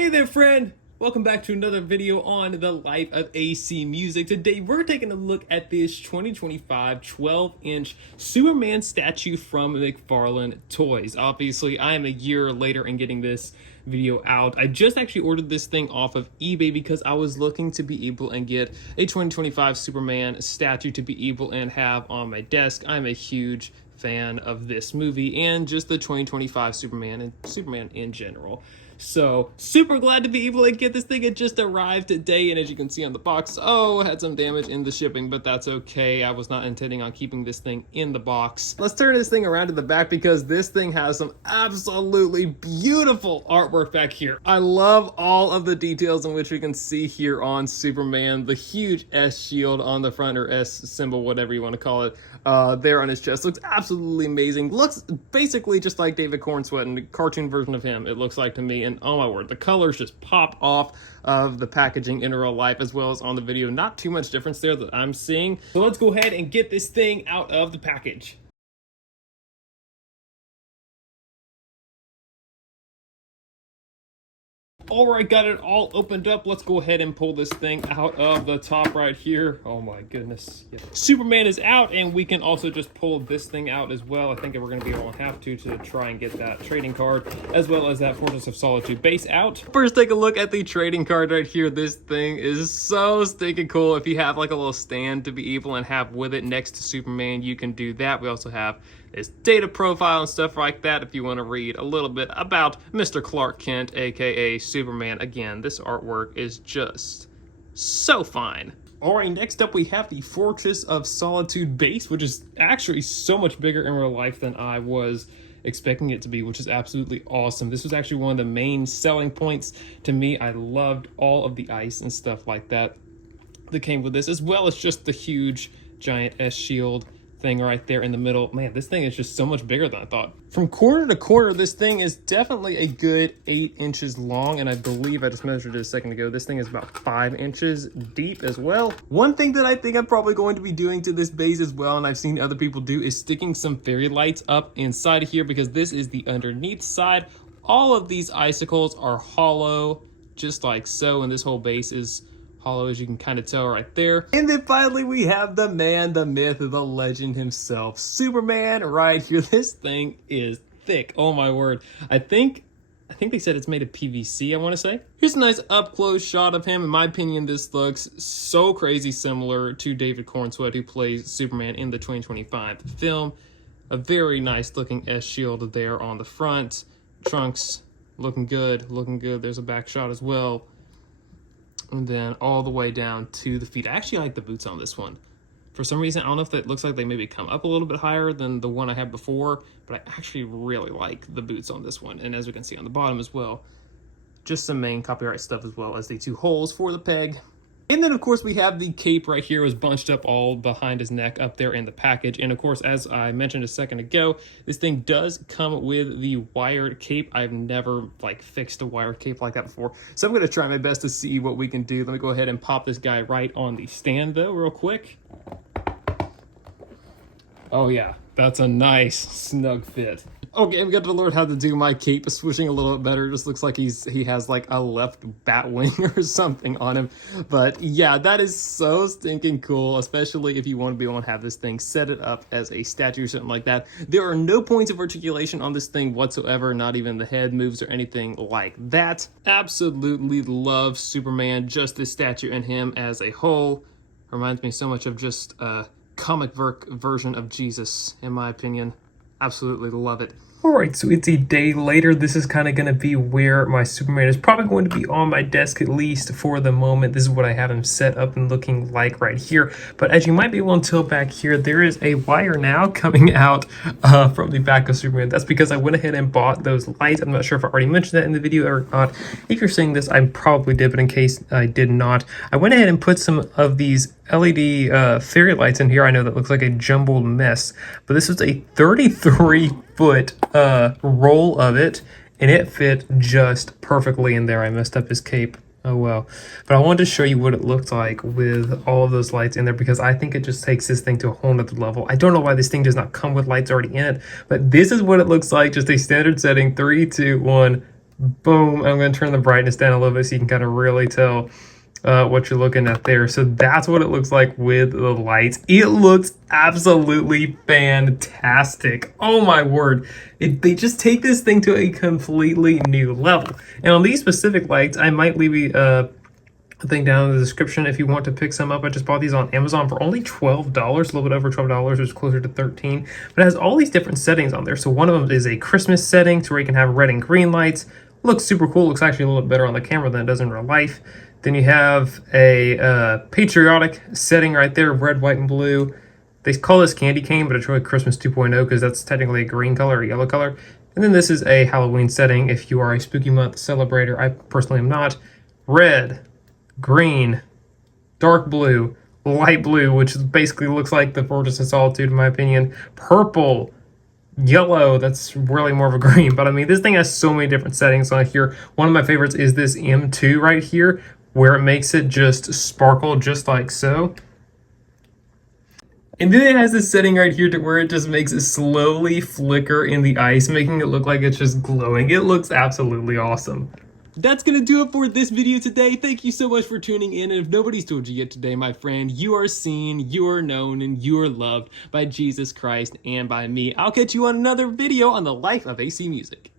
Hey there, friend! Welcome back to another video on the life of AC Music. Today we're taking a look at this 2025 12-inch Superman statue from McFarlane Toys. Obviously, I am a year later in getting this video out. I just actually ordered this thing off of eBay because I was looking to be able and get a 2025 Superman statue to be able and have on my desk. I'm a huge fan of this movie and just the 2025 Superman and Superman in general. So, super glad to be able to get this thing. It just arrived today, and as you can see on the box, it had some damage in the shipping, but that's okay. I was not intending on keeping this thing in the box. Let's turn this thing around to the back because this thing has some absolutely beautiful artwork back here. I love all of the details in which we can see here on Superman. The huge S shield on the front, or S symbol, whatever you want to call it, there on his chest. Looks absolutely amazing. Looks basically just like David Cornsweet in the cartoon version of him, it looks like to me. And oh my word, the colors just pop off of the packaging in real life as well as on the video. Not too much difference there that I'm seeing. So let's go ahead and get this thing out of the package. Alright, got it all opened up. Let's go ahead and pull this thing out of the top right here. Oh my goodness. Yeah. Superman is out, and we can also just pull this thing out as well. I think we're going to be able to have to try and get that trading card, as well as that Fortress of Solitude base out. First, take a look at the trading card right here. This thing is so stinking cool. If you have like a little stand to be able and have with it next to Superman, you can do that. We also have this data profile and stuff like that if you want to read a little bit about Mr. Clark Kent, aka Superman. Again, this artwork is just so fine. Alright, next up we have the Fortress of Solitude base, which is actually so much bigger in real life than I was expecting it to be, which is absolutely awesome. This was actually one of the main selling points to me. I loved all of the ice and stuff like that came with this, as well as just the huge giant S shield thing right there in the middle. Man, this thing is just so much bigger than I thought. From corner to corner, this thing is definitely a good 8 inches long, and I believe I just measured it a second ago. This thing is about 5 inches deep as well. One thing that I think I'm probably going to be doing to this base as well, and I've seen other people do, is sticking some fairy lights up inside of here, because this is the underneath side. All of these icicles are hollow, just like so, and this whole base is hollow, as you can kind of tell right there. And then finally we have the man, the myth, the legend himself, Superman, right here. This thing is thick. Oh my word. I think they said it's made of PVC, I want to say. Here's a nice up-close shot of him. In my opinion, this looks so crazy similar to David Cornsweet, who plays Superman in the 2025 film. A very nice looking S shield there on the front. Trunks looking good, looking good. There's a back shot as well. And then all the way down to the feet. I actually like the boots on this one. For some reason, I don't know if it looks like they maybe come up a little bit higher than the one I had before, but I actually really like the boots on this one. And as we can see on the bottom as well, just some main copyright stuff, as well as the 2 holes for the peg. And then, of course, we have the cape right here. It was bunched up all behind his neck up there in the package. And, of course, as I mentioned a second ago, this thing does come with the wired cape. I've never, fixed a wired cape like that before. So I'm going to try my best to see what we can do. Let me go ahead and pop this guy right on the stand, though, real quick. Oh, yeah. That's a nice, snug fit. Okay, I've got to learn how to do my cape swishing a little bit better. It just looks like he has like a left bat wing or something on him. But yeah, that is so stinking cool, especially if you want to be able to have this thing set it up as a statue or something like that. There are no points of articulation on this thing whatsoever, not even the head moves or anything like that. Absolutely love Superman, just this statue and him as a whole. Reminds me so much of just a comic book version of Jesus, in my opinion. Absolutely love it. Alright, so it's a day later. This is kind of going to be where my Superman is probably going to be on my desk, at least for the moment. This is what I have him set up and looking like right here. But as you might be able to tell back here, there is a wire now coming out from the back of Superman. That's because I went ahead and bought those lights. I'm not sure if I already mentioned that in the video or not. If you're seeing this, I probably did, but in case I did not, I went ahead and put some of these LED fairy lights in here. I know that looks like a jumbled mess, but this is a 33-foot roll of it, and it fit just perfectly in there. I messed up his cape. Oh well. But I wanted to show you what it looked like with all of those lights in there, because I think it just takes this thing to a whole nother level. I don't know why this thing does not come with lights already in it, but this is what it looks like. Just a standard setting. 3, 2, 1. Boom. I'm going to turn the brightness down a little bit so you can kind of really tell what you're looking at there. So that's what it looks like with the lights. It looks absolutely fantastic. Oh my word. They just take this thing to a completely new level. And on these specific lights, I might leave a thing down in the description if you want to pick some up. I just bought these on Amazon for only $12, a little bit over $12, which is closer to $13. But it has all these different settings on there. So one of them is a Christmas setting to where you can have red and green lights. Looks super cool. Looks actually a little bit better on the camera than it does in real life. Then you have a patriotic setting right there, red, white, and blue. They call this candy cane, but it's really Christmas 2.0 because that's technically a green color or yellow color. And then this is a Halloween setting if you are a spooky month celebrator. I personally am not. Red, green, dark blue, light blue, which basically looks like the Fortress of Solitude in my opinion, purple, yellow, that's really more of a green, but I mean, this thing has so many different settings on here. One of my favorites is this M2 right here, where it makes it just sparkle just like so. And then it has this setting right here to where it just makes it slowly flicker in the ice, making it look like it's just glowing. It looks absolutely awesome. That's going to do it for this video today. Thank you so much for tuning in. And if nobody's told you yet today, my friend, you are seen, you are known, and you are loved by Jesus Christ and by me. I'll catch you on another video on the life of AC Music.